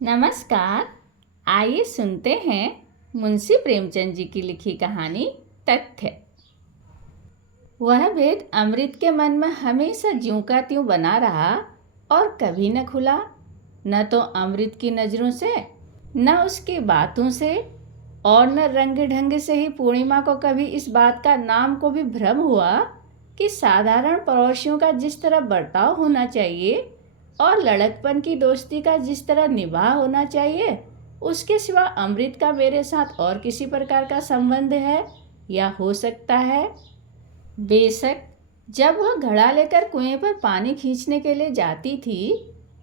नमस्कार। आइए सुनते हैं मुंशी प्रेमचंद जी की लिखी कहानी तथ्य। वह भेद अमृत के मन में हमेशा ज्यों का त्यों बना रहा और कभी न खुला। न तो अमृत की नज़रों से, न उसकी बातों से, और न रंग ढंग से ही पूर्णिमा को कभी इस बात का नाम को भी भ्रम हुआ कि साधारण पड़ोसियों का जिस तरह बर्ताव होना चाहिए और लड़कपन की दोस्ती का जिस तरह निभाव होना चाहिए, उसके सिवा अमृत का मेरे साथ और किसी प्रकार का संबंध है या हो सकता है। बेशक जब वह घड़ा लेकर कुएं पर पानी खींचने के लिए जाती थी,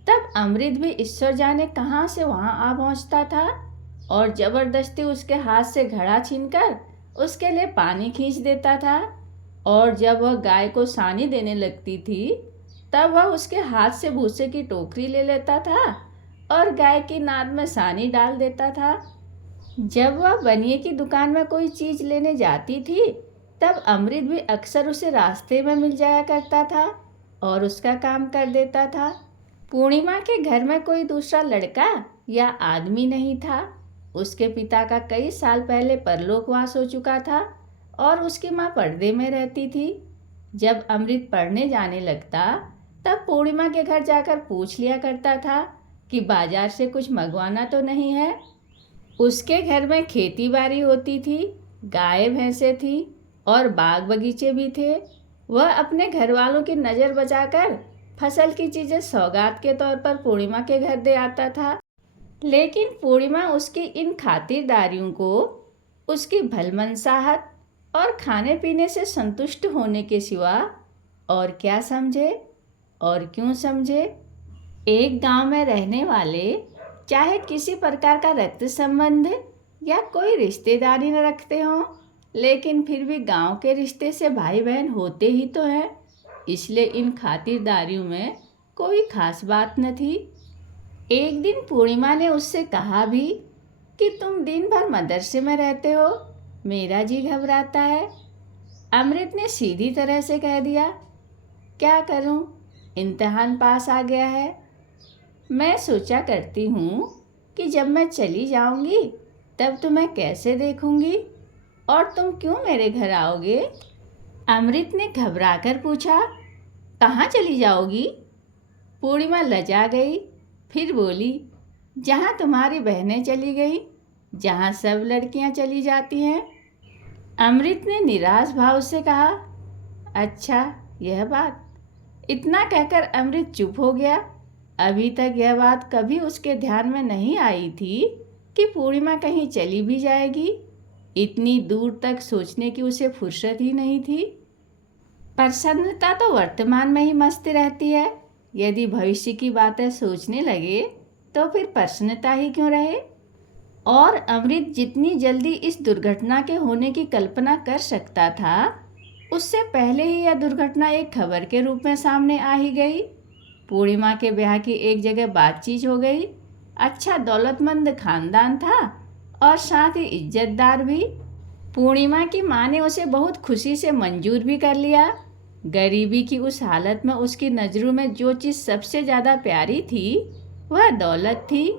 तब अमृत भी ईश्वर जाने कहाँ से वहां आ पहुंचता था और जबरदस्ती उसके हाथ से घड़ा छीनकर उसके लिए पानी खींच देता था। और जब वह गाय को सानी देने लगती थी, तब वह उसके हाथ से भूसे की टोकरी ले लेता था और गाय की नाद में सानी डाल देता था। जब वह बनिए की दुकान में कोई चीज लेने जाती थी, तब अमृत भी अक्सर उसे रास्ते में मिल जाया करता था और उसका काम कर देता था। पूर्णिमा के घर में कोई दूसरा लड़का या आदमी नहीं था। उसके पिता का कई साल पहले परलोकवास हो चुका था और उसकी माँ पर्दे में रहती थी। जब अमृत पढ़ने जाने लगता, तब पूर्णिमा के घर जाकर पूछ लिया करता था कि बाजार से कुछ मंगवाना तो नहीं है। उसके घर में खेती बाड़ी होती थी, गाय भैंसे थी और बाग बगीचे भी थे। वह अपने घर वालों की नज़र बचाकर फसल की चीज़ें सौगात के तौर पर पूर्णिमा के घर दे आता था। लेकिन पूर्णिमा उसकी इन खातिरदारियों को उसकी भलमनसाहट और खाने पीने से संतुष्ट होने के सिवा और क्या समझे और क्यों समझे। एक गांव में रहने वाले चाहे किसी प्रकार का रक्त संबंध या कोई रिश्तेदारी न रखते हों, लेकिन फिर भी गांव के रिश्ते से भाई बहन होते ही तो हैं। इसलिए इन खातिरदारियों में कोई खास बात न थी। एक दिन पूर्णिमा ने उससे कहा भी कि तुम दिन भर मदरसे में रहते हो, मेरा जी घबराता है। अमृत ने सीधी तरह से कह दिया, क्या करूं, इम्तिहान पास आ गया है। मैं सोचा करती हूँ कि जब मैं चली जाऊंगी तब तुम्हें कैसे देखूंगी और तुम क्यों मेरे घर आओगे। अमृत ने घबराकर पूछा, कहाँ चली जाओगी। पूर्णिमा लजा गई, फिर बोली, जहाँ तुम्हारी बहनें चली गई, जहाँ सब लड़कियाँ चली जाती हैं। अमृत ने निराश भाव से कहा, अच्छा यह बात। इतना कहकर अमृत चुप हो गया। अभी तक यह बात कभी उसके ध्यान में नहीं आई थी कि पूर्णिमा कहीं चली भी जाएगी। इतनी दूर तक सोचने की उसे फुर्सत ही नहीं थी। प्रसन्नता तो वर्तमान में ही मस्त रहती है। यदि भविष्य की बातें सोचने लगे तो फिर प्रसन्नता ही क्यों रहे। और अमृत जितनी जल्दी इस दुर्घटना के होने की कल्पना कर सकता था, उससे पहले ही यह दुर्घटना एक खबर के रूप में सामने आ ही गई। पूर्णिमा के ब्याह की एक जगह बातचीत हो गई। अच्छा दौलतमंद खानदान था और साथ ही इज्जतदार भी। पूर्णिमा की माँ ने उसे बहुत खुशी से मंजूर भी कर लिया। गरीबी की उस हालत में उसकी नज़रों में जो चीज़ सबसे ज़्यादा प्यारी थी वह दौलत थी।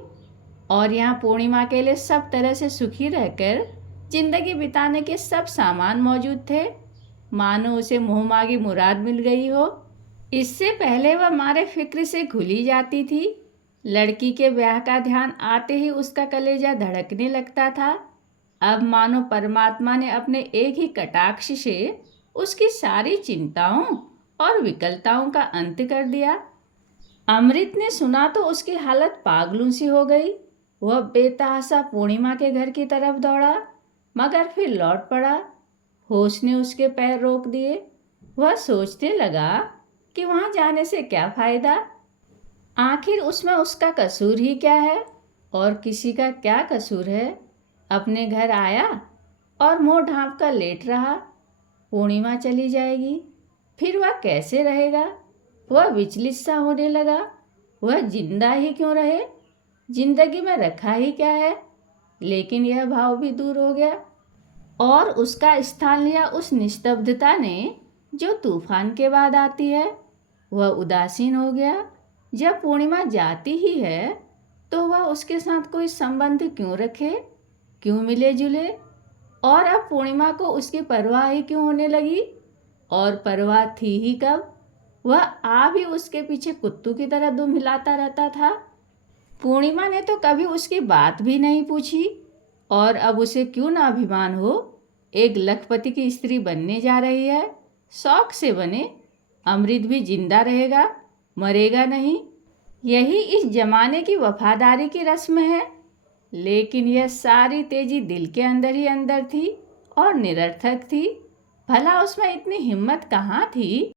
और यहाँ पूर्णिमा के लिए सब तरह से सुखी रहकर जिंदगी बिताने के सब सामान मौजूद थे, मानो उसे मुँह मांगी मुराद मिल गई हो। इससे पहले वह मारे फिक्र से घुली जाती थी। लड़की के ब्याह का ध्यान आते ही उसका कलेजा धड़कने लगता था। अब मानो परमात्मा ने अपने एक ही कटाक्ष से उसकी सारी चिंताओं और विकलताओं का अंत कर दिया। अमृत ने सुना तो उसकी हालत पागलों सी हो गई। वह बेतहाशा पूर्णिमा के घर की तरफ दौड़ा, मगर फिर लौट पड़ा। होश ने उसके पैर रोक दिए। वह सोचने लगा कि वहां जाने से क्या फायदा। आखिर उसमें उसका कसूर ही क्या है और किसी का क्या कसूर है। अपने घर आया और मुंह ढांप कर लेट रहा। पूर्णिमा चली जाएगी, फिर वह कैसे रहेगा। वह विचलित सा होने लगा। वह जिंदा ही क्यों रहे, जिंदगी में रखा ही क्या है। लेकिन यह भाव भी दूर हो गया और उसका स्थान लिया उस निस्तब्धता ने जो तूफान के बाद आती है। वह उदासीन हो गया। जब पूर्णिमा जाती ही है तो वह उसके साथ कोई संबंध क्यों रखे, क्यों मिले जुले? और अब पूर्णिमा को उसकी परवाह ही क्यों होने लगी? और परवाह थी ही कब? वह आ भी उसके पीछे कुत्तू की तरह दुम हिलाता रहता था। पूर्णिमा ने तो कभी उसकी बात भी नहीं पूछी। और अब उसे क्यों ना अभिमान हो, एक लखपति की स्त्री बनने जा रही है। शौक से बने, अमृत भी जिंदा रहेगा, मरेगा नहीं। यही इस जमाने की वफादारी की रस्म है। लेकिन यह सारी तेजी दिल के अंदर ही अंदर थी और निरर्थक थी। भला उसमें इतनी हिम्मत कहाँ थी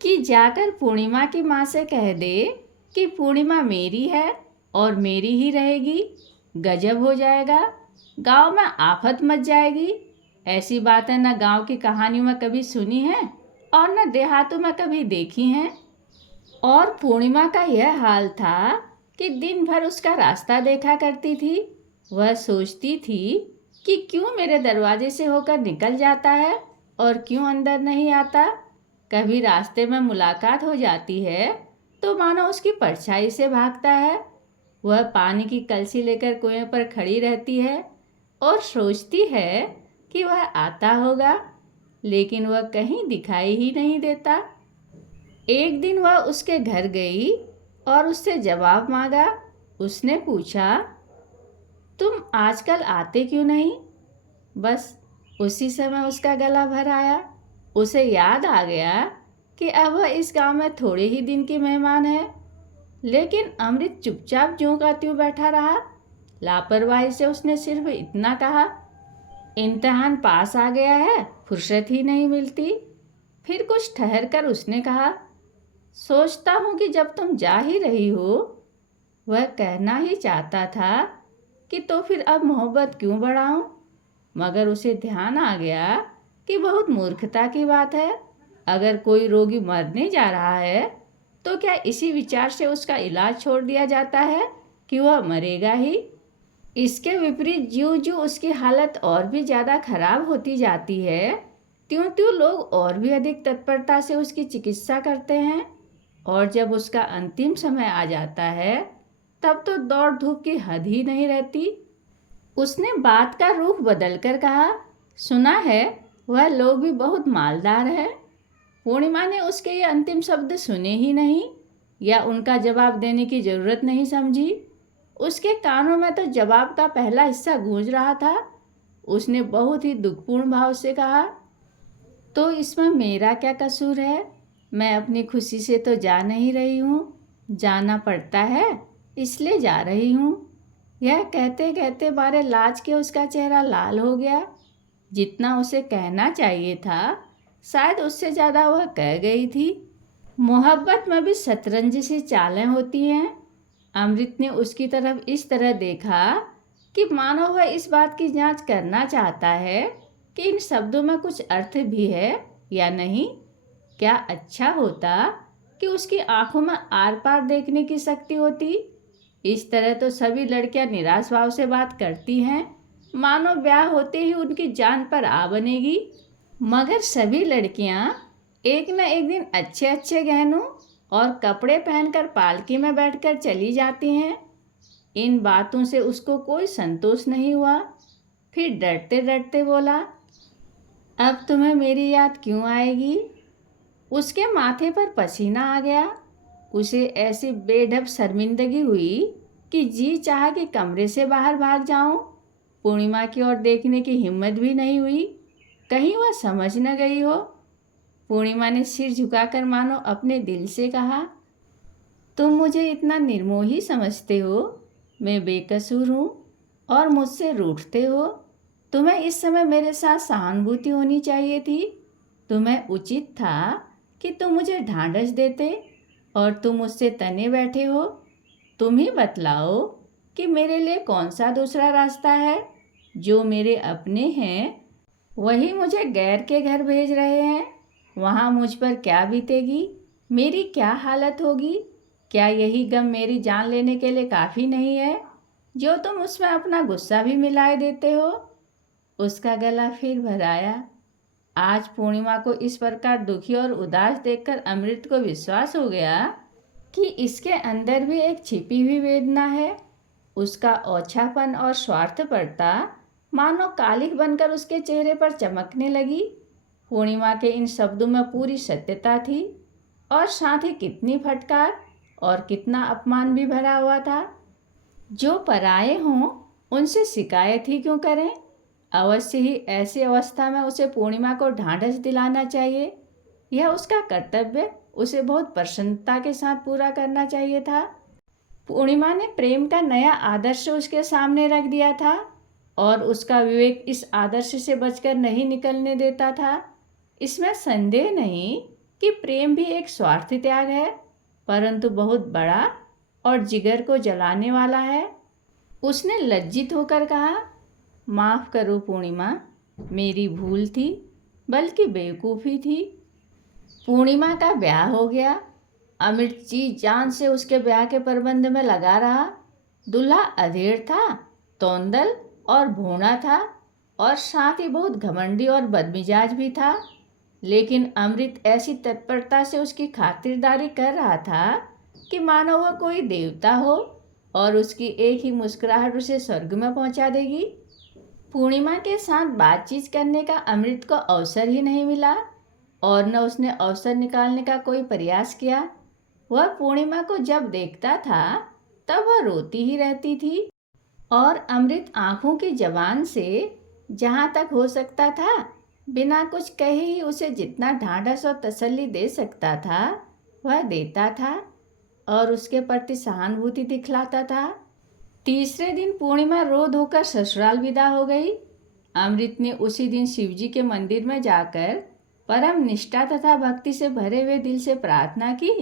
कि जाकर पूर्णिमा की माँ से कह दे कि पूर्णिमा मेरी है और मेरी ही रहेगी। गजब हो जाएगा, गांव में आफत मच जाएगी। ऐसी बातें न गांव की कहानियों में कभी सुनी हैं और न देहातों में कभी देखी हैं। और पूर्णिमा का यह हाल था कि दिन भर उसका रास्ता देखा करती थी। वह सोचती थी कि क्यों मेरे दरवाजे से होकर निकल जाता है और क्यों अंदर नहीं आता। कभी रास्ते में मुलाकात हो जाती है तो मानो उसकी परछाई से भागता है। वह पानी की कलसी लेकर कुएं पर खड़ी रहती है और सोचती है कि वह आता होगा, लेकिन वह कहीं दिखाई ही नहीं देता। एक दिन वह उसके घर गई और उससे जवाब मांगा। उसने पूछा, तुम आजकल आते क्यों नहीं? बस उसी समय उसका गला भर आया। उसे याद आ गया कि अब वह इस गांव में थोड़े ही दिन की मेहमान है। लेकिन अमृत चुपचाप ज्यों का त्यों बैठा रहा। लापरवाही से उसने सिर्फ इतना कहा, इम्तिहान पास आ गया है, फुर्सत ही नहीं मिलती। फिर कुछ ठहर कर उसने कहा, सोचता हूँ कि जब तुम जा ही रही हो। वह कहना ही चाहता था कि तो फिर अब मोहब्बत क्यों बढ़ाऊं, मगर उसे ध्यान आ गया कि बहुत मूर्खता की बात है। अगर कोई रोगी मरने जा रहा है तो क्या इसी विचार से उसका इलाज छोड़ दिया जाता है कि वह मरेगा ही? इसके विपरीत ज्यों ज्यों उसकी हालत और भी ज़्यादा खराब होती जाती है, त्यों त्यों लोग और भी अधिक तत्परता से उसकी चिकित्सा करते हैं। और जब उसका अंतिम समय आ जाता है तब तो दौड़ धूप की हद ही नहीं रहती। उसने बात का रुख बदल कर कहा, सुना है वह लोग भी बहुत मालदार है। पूर्णिमा ने उसके ये अंतिम शब्द सुने ही नहीं या उनका जवाब देने की जरूरत नहीं समझी। उसके कानों में तो जवाब का पहला हिस्सा गूंज रहा था। उसने बहुत ही दुखपूर्ण भाव से कहा, तो इसमें मेरा क्या कसूर है? मैं अपनी खुशी से तो जा नहीं रही हूँ, जाना पड़ता है इसलिए जा रही हूँ। यह कहते कहते बारे लाज के उसका चेहरा लाल हो गया। जितना उसे कहना चाहिए था शायद उससे ज़्यादा वह कह गई थी। मोहब्बत में भी शतरंज सी चालें होती हैं। अमृत ने उसकी तरफ इस तरह देखा कि मानो वह इस बात की जांच करना चाहता है कि इन शब्दों में कुछ अर्थ भी है या नहीं। क्या अच्छा होता कि उसकी आंखों में आर पार देखने की शक्ति होती। इस तरह तो सभी लड़कियां निराश भाव से बात करती हैं, मानो ब्याह होते ही उनकी जान पर आ बनेगी। मगर सभी लड़कियां एक न एक दिन अच्छे अच्छे गहनों और कपड़े पहनकर पालकी में बैठकर चली जाती हैं। इन बातों से उसको कोई संतोष नहीं हुआ। फिर डरते डरते बोला, अब तुम्हें मेरी याद क्यों आएगी? उसके माथे पर पसीना आ गया। उसे ऐसी बेढब शर्मिंदगी हुई कि जी चाहा कि कमरे से बाहर भाग जाऊं। पूर्णिमा की ओर देखने की हिम्मत भी नहीं हुई, कहीं वह समझ न गई हो। पूर्णिमा ने सिर झुकाकर मानो अपने दिल से कहा, तुम मुझे इतना निर्मोही समझते हो, मैं बेकसूर हूँ और मुझसे रूठते हो। तुम्हें इस समय मेरे साथ सहानुभूति होनी चाहिए थी। तुम्हें उचित था कि तुम मुझे ढांढस देते और तुम मुझसे तने बैठे हो। तुम ही बतलाओ कि मेरे लिए कौन सा दूसरा रास्ता है। जो मेरे अपने हैं वही मुझे गैर के घर भेज रहे हैं। वहाँ मुझ पर क्या बीतेगी, मेरी क्या हालत होगी? क्या यही गम मेरी जान लेने के लिए काफ़ी नहीं है, जो तुम उसमें अपना गुस्सा भी मिलाए देते हो? उसका गला फिर भर आया। आज पूर्णिमा को इस प्रकार दुखी और उदास देखकर अमृत को विश्वास हो गया कि इसके अंदर भी एक छिपी हुई वेदना है। उसका ओछापन और स्वार्थपरता मानो कालिख बनकर उसके चेहरे पर चमकने लगी। पूर्णिमा के इन शब्दों में पूरी सत्यता थी और साथ ही कितनी फटकार और कितना अपमान भी भरा हुआ था। जो पराये हों उनसे शिकायत ही क्यों करें? अवश्य ही ऐसी अवस्था में उसे पूर्णिमा को ढांढस दिलाना चाहिए। यह उसका कर्तव्य उसे बहुत प्रसन्नता के साथ पूरा करना चाहिए था। पूर्णिमा ने प्रेम का नया आदर्श उसके सामने रख दिया था और उसका विवेक इस आदर्श से बचकर नहीं निकलने देता था। इसमें संदेह नहीं कि प्रेम भी एक स्वार्थी त्याग है, परंतु बहुत बड़ा और जिगर को जलाने वाला है। उसने लज्जित होकर कहा, माफ़ करो पूर्णिमा, मेरी भूल थी, बल्कि बेवकूफ़ी थी। पूर्णिमा का ब्याह हो गया। अमित जी जान से उसके ब्याह के प्रबंध में लगा रहा। दूल्हा अधेड़ था, तोंदल और भोना था और साथ ही बहुत घमंडी और बदमिजाज भी था। लेकिन अमृत ऐसी तत्परता से उसकी खातिरदारी कर रहा था कि मानो वह कोई देवता हो और उसकी एक ही मुस्कुराहट उसे स्वर्ग में पहुंचा देगी। पूर्णिमा के साथ बातचीत करने का अमृत को अवसर ही नहीं मिला और न उसने अवसर निकालने का कोई प्रयास किया। वह पूर्णिमा को जब देखता था तब वह रोती ही रहती थी और अमृत आंखों की जबान से जहाँ तक हो सकता था बिना कुछ कहे ही उसे जितना ढांढस और तसल्ली दे सकता था वह देता था और उसके प्रति सहानुभूति दिखलाता था। तीसरे दिन पूर्णिमा रो धोकर ससुराल विदा हो गई। अमृत ने उसी दिन शिवजी के मंदिर में जाकर परम निष्ठा तथा भक्ति से भरे हुए दिल से प्रार्थना की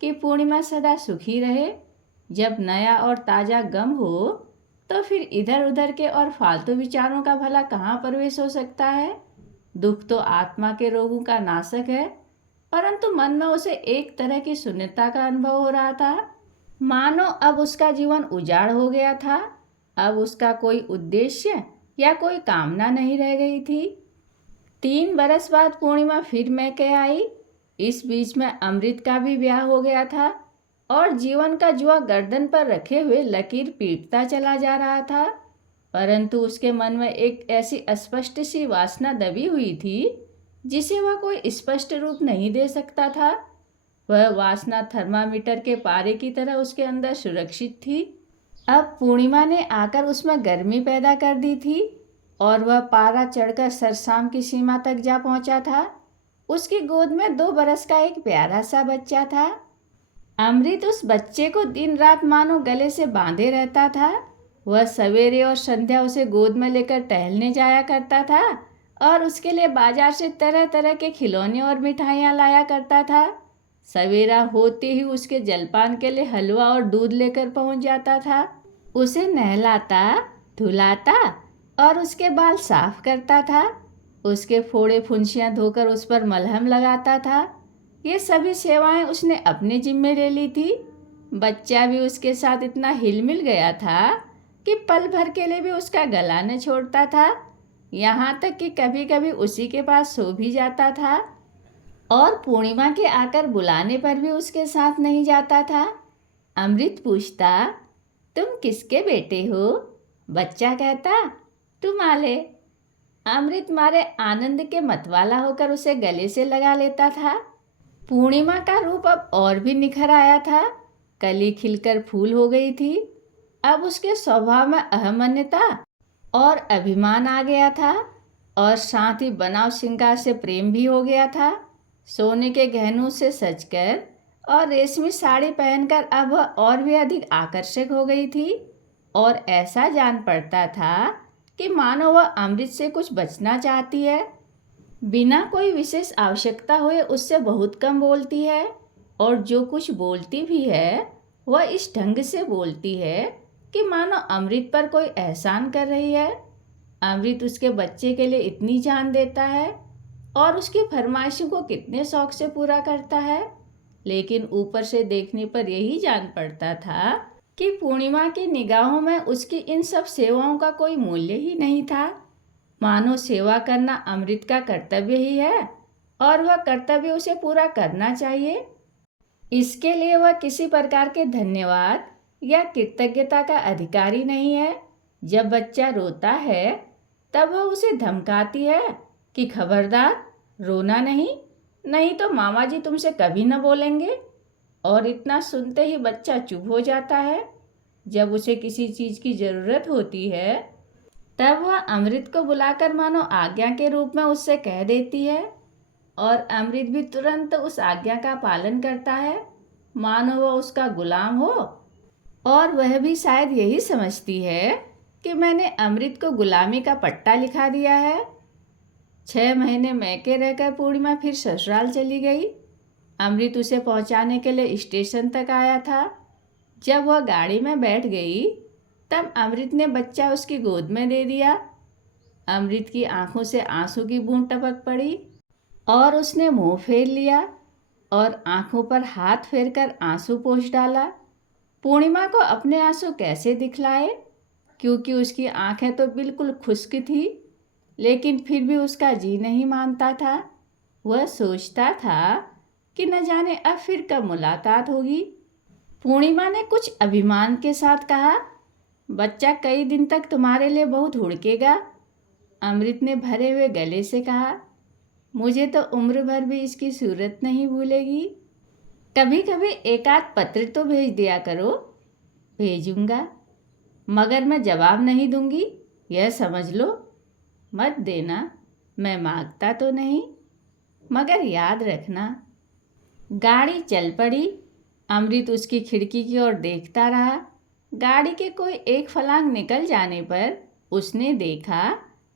कि पूर्णिमा सदा सुखी रहे। जब नया और ताज़ा गम हो तो फिर इधर उधर के और फालतू विचारों का भला कहाँ प्रवेश हो सकता है। दुख तो आत्मा के रोगों का नाशक है, परंतु मन में उसे एक तरह की शून्यता का अनुभव हो रहा था। मानो अब उसका जीवन उजाड़ हो गया था। अब उसका कोई उद्देश्य या कोई कामना नहीं रह गई थी। 3 बरस बाद पूर्णिमा फिर मैके आई। इस बीच में अमृत का भी ब्याह हो गया था और जीवन का जुआ गर्दन पर रखे हुए लकीर पीटता चला जा रहा था। परंतु उसके मन में एक ऐसी अस्पष्ट सी वासना दबी हुई थी जिसे वह कोई स्पष्ट रूप नहीं दे सकता था। वह वासना थर्मामीटर के पारे की तरह उसके अंदर सुरक्षित थी। अब पूर्णिमा ने आकर उसमें गर्मी पैदा कर दी थी और वह पारा चढ़कर सरसाम की सीमा तक जा पहुंचा था। उसकी गोद में 2 बरस का एक प्यारा सा बच्चा था। अमृत उस बच्चे को दिन रात मानो गले से बांधे रहता था। वह सवेरे और संध्या उसे गोद में लेकर टहलने जाया करता था और उसके लिए बाजार से तरह तरह के खिलौने और मिठाइयाँ लाया करता था। सवेरा होते ही उसके जलपान के लिए हलवा और दूध लेकर पहुंच जाता था। उसे नहलाता, धुलाता और उसके बाल साफ करता था। उसके फोड़े फुंसियाँ धोकर उस पर मलहम लगाता था। ये सभी सेवाएं उसने अपने जिम्मे ले ली थी। बच्चा भी उसके साथ इतना हिल मिल गया था कि पल भर के लिए भी उसका गला न छोड़ता था। यहाँ तक कि कभी कभी उसी के पास सो भी जाता था और पूर्णिमा के आकर बुलाने पर भी उसके साथ नहीं जाता था। अमृत पूछता, तुम किसके बेटे हो? बच्चा कहता, तुम आले। अमृत मारे आनंद के मतवाला होकर उसे गले से लगा लेता था। पूर्णिमा का रूप अब और भी निखर आया था। कली खिलकर फूल हो गई थी। अब उसके स्वभाव में अहमन्यता और अभिमान आ गया था और साथ ही बनाव श्रृंगार से प्रेम भी हो गया था। सोने के गहनों से सजकर और रेशमी साड़ी पहनकर अब वह और भी अधिक आकर्षक हो गई थी और ऐसा जान पड़ता था कि मानो वह अमृत से कुछ बचना चाहती है। बिना कोई विशेष आवश्यकता हुए उससे बहुत कम बोलती है और जो कुछ बोलती भी है वह इस ढंग से बोलती है कि मानो अमृत पर कोई एहसान कर रही है। अमृत उसके बच्चे के लिए इतनी जान देता है और उसकी फरमाइशों को कितने शौक से पूरा करता है, लेकिन ऊपर से देखने पर यही जान पड़ता था कि पूर्णिमा की निगाहों में उसकी इन सब सेवाओं का कोई मूल्य ही नहीं था। मानो सेवा करना अमृत का कर्तव्य ही है और वह कर्तव्य उसे पूरा करना चाहिए। इसके लिए वह किसी प्रकार के धन्यवाद या कृतज्ञता का अधिकारी नहीं है। जब बच्चा रोता है तब वह उसे धमकाती है कि खबरदार रोना नहीं, नहीं तो मामा जी तुमसे कभी न बोलेंगे। और इतना सुनते ही बच्चा चुप हो जाता है। जब उसे किसी चीज़ की ज़रूरत होती है तब वह अमृत को बुलाकर मानो आज्ञा के रूप में उससे कह देती है, और अमृत भी तुरंत उस आज्ञा का पालन करता है, मानो वह उसका गुलाम हो। और वह भी शायद यही समझती है कि मैंने अमृत को गुलामी का पट्टा लिखा दिया है। 6 महीने मैके रहकर पूर्णिमा फिर ससुराल चली गई। अमृत उसे पहुंचाने के लिए स्टेशन तक आया था। जब वह गाड़ी में बैठ गई तब अमृत ने बच्चा उसकी गोद में दे दिया। अमृत की आंखों से आंसू की बूंद टपक पड़ी और उसने मुंह फेर लिया और आंखों पर हाथ फेरकर आंसू पोंछ डाला। पूर्णिमा को अपने आंसू कैसे दिखलाए, क्योंकि उसकी आंखें तो बिल्कुल खुश्क थी, लेकिन फिर भी उसका जी नहीं मानता था। वह सोचता था कि न जाने अब फिर कब मुलाकात होगी। पूर्णिमा ने कुछ अभिमान के साथ कहा, बच्चा कई दिन तक तुम्हारे लिए बहुत हुड़केगा। अमृत ने भरे हुए गले से कहा, मुझे तो उम्र भर भी इसकी सूरत नहीं भूलेगी। कभी कभी एक आध पत्र तो भेज दिया करो। भेजूंगा, मगर मैं जवाब नहीं दूंगी, यह समझ लो। मत देना, मैं मांगता तो नहीं, मगर याद रखना। गाड़ी चल पड़ी। अमृत उसकी खिड़की की ओर देखता रहा। गाड़ी के कोई एक फलांग निकल जाने पर उसने देखा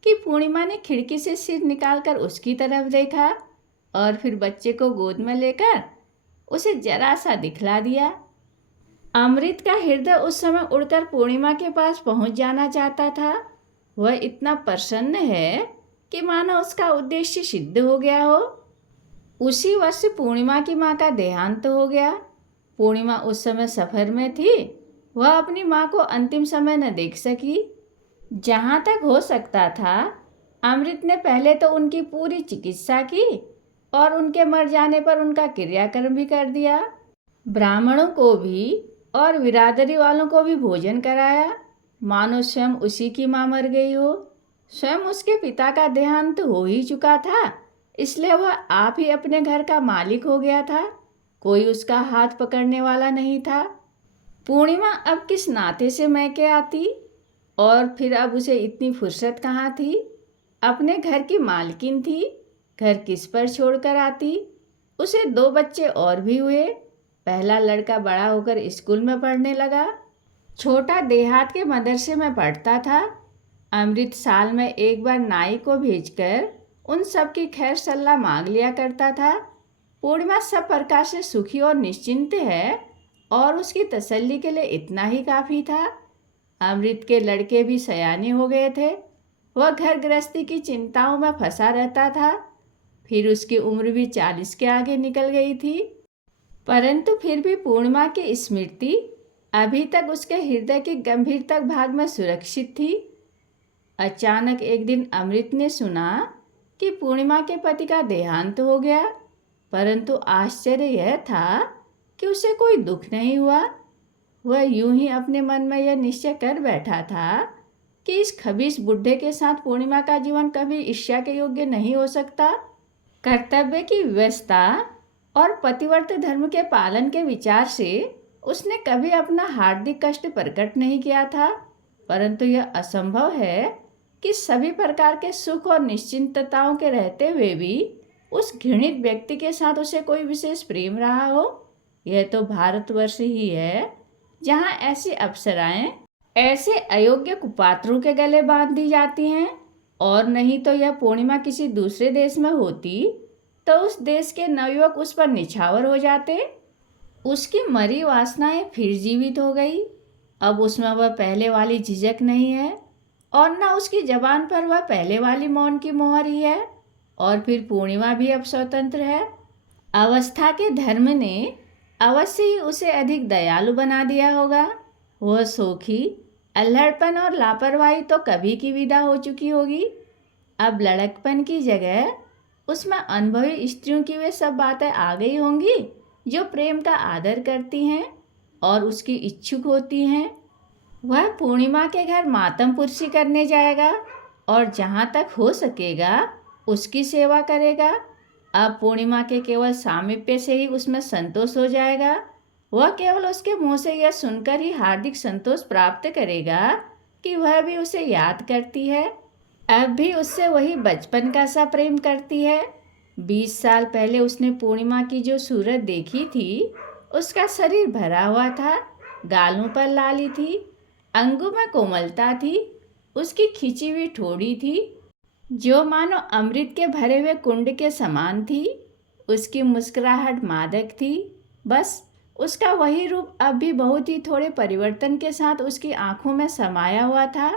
कि पूर्णिमा ने खिड़की से सिर निकालकर उसकी तरफ देखा और फिर बच्चे को गोद में लेकर उसे जरा सा दिखला दिया। अमृत का हृदय उस समय उड़कर पूर्णिमा के पास पहुंच जाना चाहता था। वह इतना प्रसन्न है कि मानो उसका उद्देश्य सिद्ध हो गया हो। उसी वर्ष पूर्णिमा की माँ का देहांत हो गया। पूर्णिमा उस समय सफ़र में थी। वह अपनी माँ को अंतिम समय न देख सकी। जहाँ तक हो सकता था अमृत ने पहले तो उनकी पूरी चिकित्सा की और उनके मर जाने पर उनका क्रियाक्रम भी कर दिया। ब्राह्मणों को भी और बिरादरी वालों को भी भोजन कराया, मानो स्वयं उसी की माँ मर गई हो। स्वयं उसके पिता का देहांत हो ही चुका था, इसलिए वह आप ही अपने घर का मालिक हो गया था। कोई उसका हाथ पकड़ने वाला नहीं था। पूर्णिमा अब किस नाते से मैके आती, और फिर अब उसे इतनी फुर्सत कहाँ थी। अपने घर की मालकिन थी, घर किस पर छोड़कर आती। उसे 2 बच्चे और भी हुए। पहला लड़का बड़ा होकर स्कूल में पढ़ने लगा, छोटा देहात के मदरसे में पढ़ता था। अमृत साल में एक बार नाई को भेजकर उन सब की खैर सलाह मांग लिया करता था। पूर्णिमा सब प्रकार से सुखी और निश्चिंत है, और उसकी तसल्ली के लिए इतना ही काफ़ी था। अमृत के लड़के भी सयाने हो गए थे। वह घर गृहस्थी की चिंताओं में फंसा रहता था। फिर उसकी उम्र भी 40 के आगे निकल गई थी, परंतु फिर भी पूर्णिमा की स्मृति अभी तक उसके हृदय के गंभीर भाग में सुरक्षित थी। अचानक एक दिन अमृत ने सुना कि पूर्णिमा के पति का देहांत हो गया, परंतु आश्चर्य यह था कि उसे कोई दुख नहीं हुआ। वह यूं ही अपने मन में यह निश्चय कर बैठा था कि इस खबीस बुढ़े के साथ पूर्णिमा का जीवन कभी ईर्ष्या के योग्य नहीं हो सकता। कर्तव्य की व्यवस्था और पतिव्रत धर्म के पालन के विचार से उसने कभी अपना हार्दिक कष्ट प्रकट नहीं किया था, परंतु यह असंभव है कि सभी प्रकार के सुख और निश्चिंतताओं के रहते हुए भी उस घृणित व्यक्ति के साथ उसे कोई विशेष प्रेम रहा हो। यह तो भारतवर्ष ही है जहाँ ऐसी अप्सराएं ऐसे अयोग्य कुपात्रों के गले बांध दी जाती हैं, और नहीं तो यह पूर्णिमा किसी दूसरे देश में होती तो उस देश के नवयुवक उस पर निछावर हो जाते। उसकी मरी वासनाएं फिर जीवित हो गई। अब उसमें वह पहले वाली झिझक नहीं है, और न उसकी जबान पर वह पहले वाली मौन की मोहर ही है। और फिर पूर्णिमा भी अब स्वतंत्र है। अवस्था के धर्म ने अवश्य ही उसे अधिक दयालु बना दिया होगा। वह सोखी, अल्हड़पन और लापरवाही तो कभी की विदा हो चुकी होगी। अब लड़कपन की जगह उसमें अनुभवी स्त्रियों की वे सब बातें आ गई होंगी जो प्रेम का आदर करती हैं। और उसकी इच्छुक होती हैं। वह पूर्णिमा के घर मातम पुरसी करने जाएगा और जहाँ तक हो सकेगा उसकी सेवा करेगा। अब पूर्णिमा के केवल सामीप्य से ही उसमें संतोष हो जाएगा। वह केवल उसके मुंह से यह सुनकर ही हार्दिक संतोष प्राप्त करेगा कि वह भी उसे याद करती है, अब भी उससे वही बचपन का सा प्रेम करती है। 20 साल पहले उसने पूर्णिमा की जो सूरत देखी थी, उसका शरीर भरा हुआ था, गालों पर लाली थी, अंगों में कोमलता थी, उसकी खिंची हुई ठोड़ी थी जो मानो अमृत के भरे हुए कुंड के समान थी। उसकी मुस्कुराहट मादक थी। बस उसका वही रूप अब भी बहुत ही थोड़े परिवर्तन के साथ उसकी आंखों में समाया हुआ था,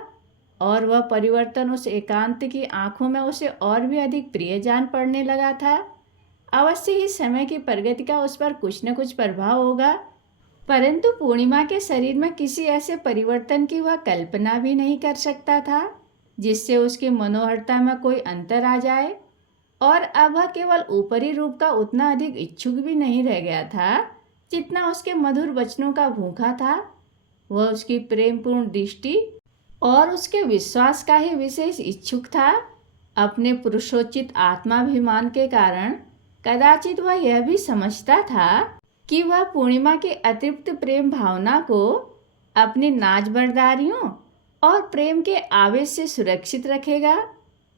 और वह परिवर्तन उस एकांत की आंखों में उसे और भी अधिक प्रिय जान पड़ने लगा था। अवश्य ही समय की प्रगति का उस पर कुछ न कुछ प्रभाव होगा, परंतु पूर्णिमा के शरीर में किसी ऐसे परिवर्तन की वह कल्पना भी नहीं कर सकता था जिससे उसकी मनोहरता में कोई अंतर आ जाए। और अब वह केवल ऊपरी रूप का उतना अधिक इच्छुक भी नहीं रह गया था जितना उसके मधुर वचनों का भूखा था। वह उसकी प्रेमपूर्ण दृष्टि और उसके विश्वास का ही विशेष इच्छुक था। अपने पुरुषोचित आत्माभिमान के कारण कदाचित वह यह भी समझता था कि वह पूर्णिमा के अतृप्त प्रेम भावना को अपनी नाज बर्दारियों और प्रेम के आवेश से सुरक्षित रखेगा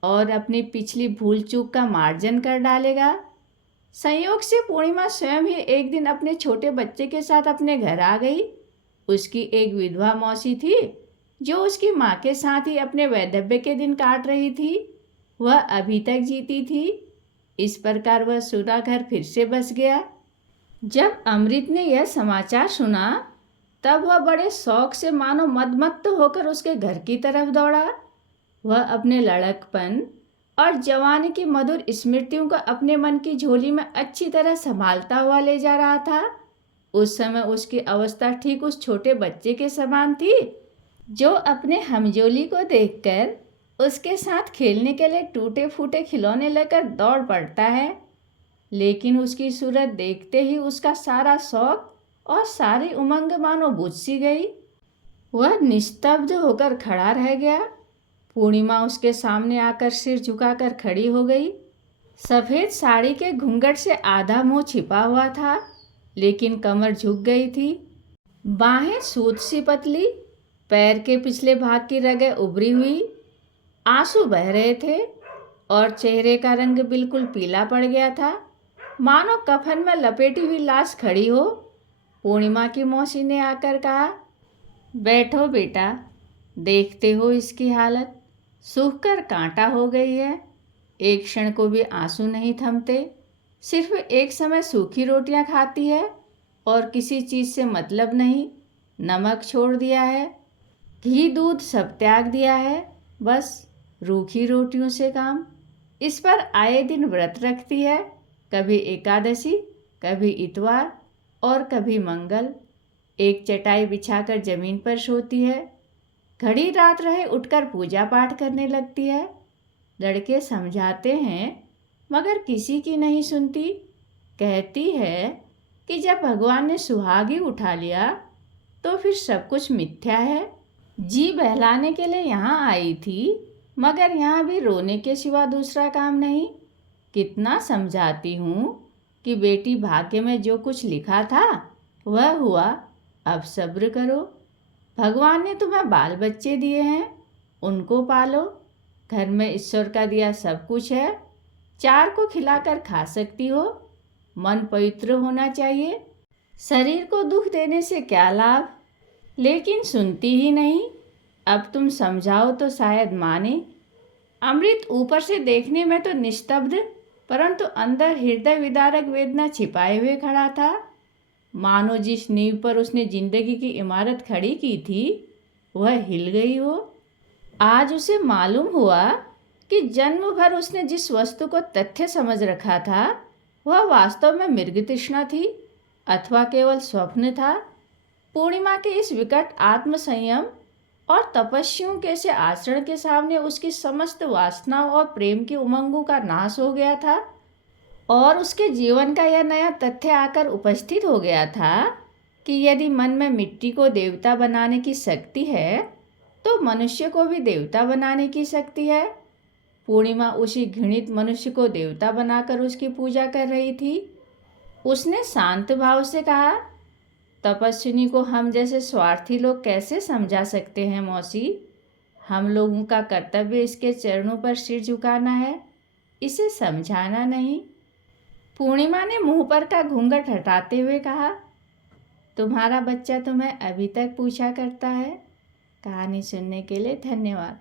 और अपनी पिछली भूल चूक का मार्जन कर डालेगा। संयोग से पूर्णिमा स्वयं ही एक दिन अपने छोटे बच्चे के साथ अपने घर आ गई। उसकी एक विधवा मौसी थी जो उसकी माँ के साथ ही अपने वैधव्य के दिन काट रही थी। वह अभी तक जीती थी। इस प्रकार वह सूना घर फिर से बस गया। जब अमृत ने यह समाचार सुना तब वह बड़े शौक से मानो मदमत्त होकर उसके घर की तरफ दौड़ा। वह अपने लड़कपन और जवानी की मधुर स्मृतियों को अपने मन की झोली में अच्छी तरह संभालता हुआ ले जा रहा था। उस समय उसकी अवस्था ठीक उस छोटे बच्चे के समान थी जो अपने हमजोली को देखकर उसके साथ खेलने के लिए टूटे फूटे खिलौने लेकर दौड़ पड़ता है। लेकिन उसकी सूरत देखते ही उसका सारा शौक और सारी उमंग मानो बुझ सी गई। वह निस्तब्ध होकर खड़ा रह गया। पूर्णिमा उसके सामने आकर सिर झुकाकर खड़ी हो गई। सफ़ेद साड़ी के घूंघट से आधा मुंह छिपा हुआ था, लेकिन कमर झुक गई थी। बाहें सूत सी पतली, पैर के पिछले भाग की रगें उभरी हुई, आंसू बह रहे थे और चेहरे का रंग बिल्कुल पीला पड़ गया था, मानो कफन में लपेटी हुई लाश खड़ी हो। पूर्णिमा की मौसी ने आकर कहा, बैठो बेटा, देखते हो इसकी हालत, सूख कर कांटा हो गई है। एक क्षण को भी आंसू नहीं थमते। सिर्फ एक समय सूखी रोटियां खाती है और किसी चीज़ से मतलब नहीं। नमक छोड़ दिया है, घी दूध सब त्याग दिया है, बस रूखी रोटियों से काम। इस पर आए दिन व्रत रखती है, कभी एकादशी, कभी इतवार और कभी मंगल। एक चटाई बिछाकर जमीन पर सोती है, घड़ी रात रहे उठकर पूजा पाठ करने लगती है। लड़के समझाते हैं मगर किसी की नहीं सुनती। कहती है कि जब भगवान ने सुहाग ही उठा लिया तो फिर सब कुछ मिथ्या है। जी बहलाने के लिए यहाँ आई थी, मगर यहाँ भी रोने के सिवा दूसरा काम नहीं। कितना समझाती हूँ कि बेटी भाग्य में जो कुछ लिखा था वह हुआ, अब सब्र करो। भगवान ने तुम्हें बाल बच्चे दिए हैं, उनको पालो। घर में ईश्वर का दिया सब कुछ है, चार को खिलाकर खा सकती हो। मन पवित्र होना चाहिए। शरीर को दुख देने से क्या लाभ? लेकिन सुनती ही नहीं। अब तुम समझाओ तो शायद माने। अमृत ऊपर से देखने में तो निस्तब्ध, परंतु अंदर हृदय विदारक वेदना छिपाए हुए खड़ा था। मानो जिस नींव पर उसने जिंदगी की इमारत खड़ी की थी वह हिल गई हो। आज उसे मालूम हुआ कि जन्म भर उसने जिस वस्तु को तथ्य समझ रखा था वह वास्तव में मृग तृष्णा थी अथवा केवल स्वप्न था। पूर्णिमा के इस विकट आत्मसंयम और तपस्वियों के से आचरण के सामने उसकी समस्त वासनाओं और प्रेम की उमंगों का नाश हो गया था और उसके जीवन का यह नया तथ्य आकर उपस्थित हो गया था कि यदि मन में मिट्टी को देवता बनाने की शक्ति है तो मनुष्य को भी देवता बनाने की शक्ति है। पूर्णिमा उसी घृणित मनुष्य को देवता बनाकर उसकी पूजा कर रही थी। उसने शांत भाव से कहा, तपस्विनी को हम जैसे स्वार्थी लोग कैसे समझा सकते हैं मौसी? हम लोगों का कर्तव्य इसके चरणों पर सिर झुकाना है, इसे समझाना नहीं। पूर्णिमा ने मुंह पर का घूंघट हटाते हुए कहा, तुम्हारा बच्चा तुम्हें अभी तक पूछा करता है। कहानी सुनने के लिए धन्यवाद।